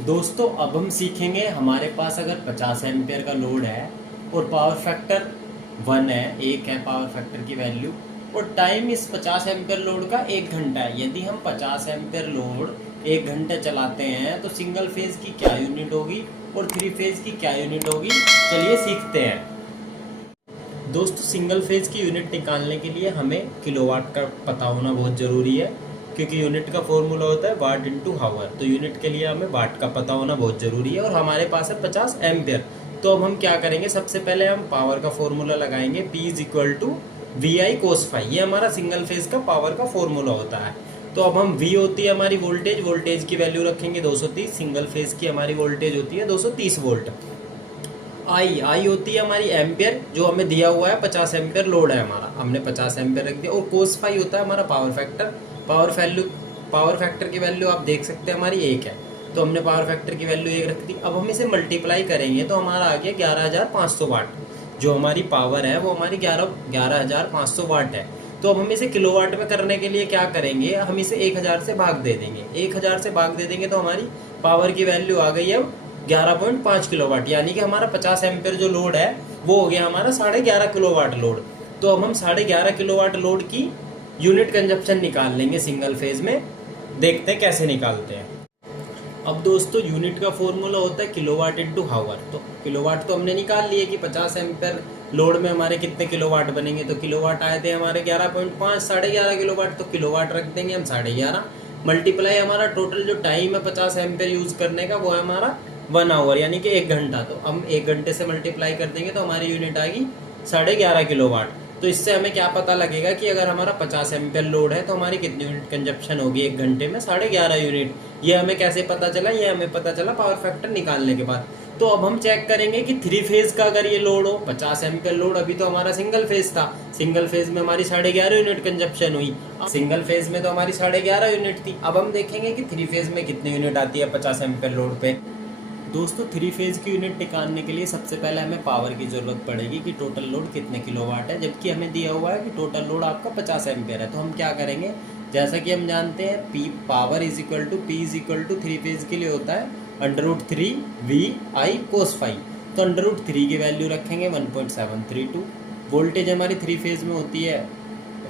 दोस्तों अब हम सीखेंगे, हमारे पास अगर 50 एम्पियर का लोड है और पावर फैक्टर 1 है, 1 है पावर फैक्टर की वैल्यू, और टाइम इस 50 एम्पियर लोड का 1 घंटा है। यदि हम 50 एम्पियर लोड 1 घंटे चलाते हैं तो सिंगल फेज की क्या यूनिट होगी और 3 फेज की क्या यूनिट होगी, चलिए सीखते हैं। दोस्तों सिंगल फेज की यूनिट निकालने के लिए हमें किलोवाट का पता होना बहुत ज़रूरी है, क्योंकि यूनिट का फॉर्मूला होता है वाट इंटू हावर। तो यूनिट के लिए हमें वाट का पता होना बहुत ज़रूरी है और हमारे पास है 50 एम्पियर। तो अब हम क्या करेंगे, सबसे पहले हम पावर का फॉर्मूला लगाएंगे, P is equal to V I cos phi. ये हमारा सिंगल फेज का पावर का फॉर्मूला होता है। तो अब हम V होती है हमारी वोल्टेज, वोल्टेज की वैल्यू रखेंगे 230। सिंगल फेज की हमारी वोल्टेज होती है 230 वोल्ट। आई होती है हमारी एम्पियर, जो हमें दिया हुआ है 50 एम्पियर लोड है हमारा, हमने 50 एम्पियर रख दिया। और कोस फाई होता है हमारा पावर फैक्टर। पावर फैक्टर की वैल्यू आप देख सकते हैं हमारी 1 है, तो हमने पावर फैक्टर की वैल्यू 1 रख दी। अब हम इसे मल्टीप्लाई करेंगे तो हमारा आ गया 11,500 वाट। जो हमारी पावर है वो हमारी 11,500 वाट है। तो अब हम इसे किलोवाट में करने के लिए क्या करेंगे, हम इसे 1000 से भाग दे देंगे। 1000 से भाग दे देंगे तो हमारी पावर की वैल्यू आ गई है 11.5 किलोवाट, यानी कि हमारा 50 एम्पियर जो लोड है वो हो गया हमारा 11.5 किलोवाट लोड। तो अब हम 11.5 किलोवाट लोड की यूनिट कंजप्शन निकाल लेंगे सिंगल फेज में। देखते हैं कैसे निकालते हैं। अब दोस्तों यूनिट का फॉर्मूला होता है किलोवाट इंटू हावर। तो किलोवाट तो हमने निकाल लिए कि 50 एम्पियर लोड में हमारे कितने किलोवाट बनेंगे। तो किलोवाट आए थे हमारे 11.5, 11.5 किलोवाट। तो किलोवाट रख देंगे हम 11.5 मल्टीप्लाई हमारा टोटल जो टाइम है 50 एम्पियर यूज करने का वो है हमारा 1 आवर, यानी कि 1 घंटा। तो हम 1 घंटे से मल्टीप्लाई कर देंगे तो हमारी यूनिट आएगी 11.5 किलोवाट। तो इससे हमें क्या पता लगेगा कि अगर हमारा 50 एम्पियर लोड है तो हमारी कितनी यूनिट कंजप्शन होगी 1 घंटे में, 11.5 यूनिट। ये हमें कैसे पता चला, ये हमें पता चला पावर फैक्टर निकालने के बाद। तो अब हम चेक करेंगे कि 3 फेज का अगर ये लोड हो, 50 एम्पियर लोड, अभी तो हमारा सिंगल फेज था, सिंगल फेज में हमारी 11.5 यूनिट कंजप्शन हुई। सिंगल फेज में तो हमारी 11.5 यूनिट थी। अब हम देखेंगे कि 3 फेज में कितनी यूनिट आती है 50 एम्पियर लोड पे। दोस्तों 3 फेज की यूनिट निकालने के लिए सबसे पहले हमें पावर की ज़रूरत पड़ेगी कि टोटल लोड कितने किलोवाट है, जबकि हमें दिया हुआ है कि टोटल लोड आपका 50 एम्पियर है। तो हम क्या करेंगे, जैसा कि हम जानते हैं P power is equal to P is equal to 3 phase के लिए होता है √3 वी आई कोस फाई। तो √3 की वैल्यू रखेंगे 1.732। वोल्टेज हमारी 3 फेज में होती है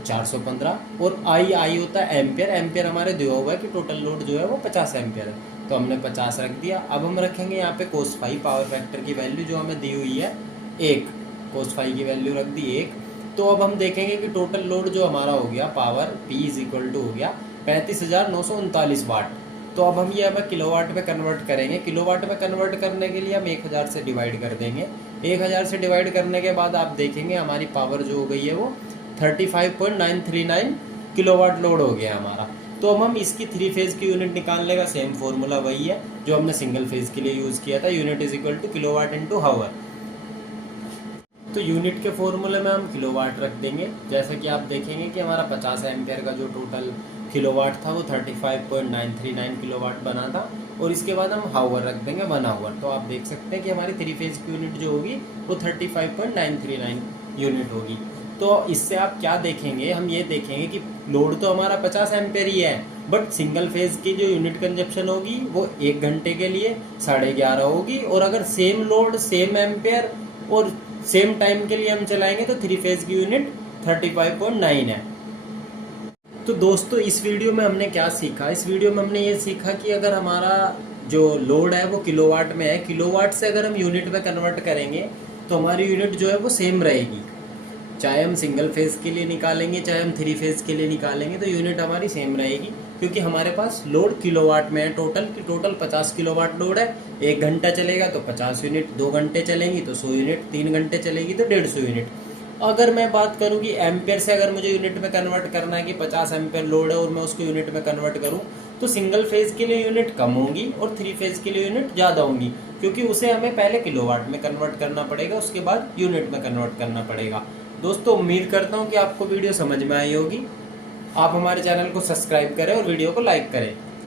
415 और आई होता है एम्पियर। एम्पियर हमारे दिया हुआ है कि टोटल लोड जो है वो 50 एम्पियर है, तो हमने 50 रख दिया। अब हम रखेंगे यहाँ पे कोस फाई पावर फैक्टर की वैल्यू जो हमें दी हुई है 1, कोस फाई की वैल्यू रख दी 1। तो अब हम देखेंगे कि टोटल लोड जो हमारा हो गया power P is equal to हो गया 35,939 वाट। तो अब हम ये अब किलोवाट में कन्वर्ट करेंगे। किलोवाट में कन्वर्ट करने के लिए हम 1000 से डिवाइड कर देंगे। 1000 से डिवाइड करने के बाद आप देखेंगे हमारी पावर जो हो गई है वो 35.939 किलोवाट लोड हो गया हमारा। तो अब हम इसकी 3 फेज की यूनिट निकालने का सेम फॉर्मूला वही है जो हमने सिंगल फेज के लिए यूज़ किया था, unit is equal to kilowatt into hour. तो यूनिट के फॉर्मूले में हम किलोवाट रख देंगे। जैसा कि आप देखेंगे कि हमारा 50 एम्पियर का जो टोटल किलोवाट था वो 35.939 किलोवाट बना था, और इसके बाद हम हावर रख देंगे 1 आवर। तो आप देख सकते हैं कि हमारी 3 फेज की यूनिट जो होगी वो 35.939 यूनिट होगी। तो इससे आप क्या देखेंगे, हम ये देखेंगे कि लोड तो हमारा 50 एम्पियर ही है, बट सिंगल फेज की जो यूनिट कंजप्शन होगी वो 1 घंटे के लिए 11.5 होगी। और अगर सेम लोड सेम एम्पियर और सेम टाइम के लिए हम चलाएंगे तो 3 फेज की यूनिट 35.9 है। तो दोस्तों इस वीडियो में हमने क्या सीखा, इस वीडियो में हमने ये सीखा कि अगर हमारा जो लोड है वो किलोवाट में है, किलोवाट से अगर हम यूनिट में कन्वर्ट करेंगे तो हमारी यूनिट जो है वो सेम रहेगी। चाहे हम सिंगल फेज के लिए निकालेंगे चाहे हम 3 फेज के लिए निकालेंगे तो यूनिट हमारी सेम रहेगी, क्योंकि हमारे पास लोड किलोवाट में है। टोटल 50 किलोवाट लोड है। 1 घंटा चलेगा तो 50 यूनिट, 2 घंटे चलेंगी तो 100 यूनिट, 3 घंटे चलेगी तो 150 यूनिट। अगर मैं बात करूं कि एम्पियर से अगर मुझे यूनिट में कन्वर्ट करना है कि 50 एम्पियर लोड है और मैं उसको यूनिट में कन्वर्ट करूं, तो सिंगल फेज के लिए यूनिट कम होंगी और 3 फेज के लिए यूनिट ज़्यादा होंगी, क्योंकि उसे हमें पहले किलोवाट में कन्वर्ट करना पड़ेगा, उसके बाद यूनिट में कन्वर्ट करना पड़ेगा। दोस्तों उम्मीद करता हूँ कि आपको वीडियो समझ में आई होगी। आप हमारे चैनल को सब्सक्राइब करें और वीडियो को लाइक करें।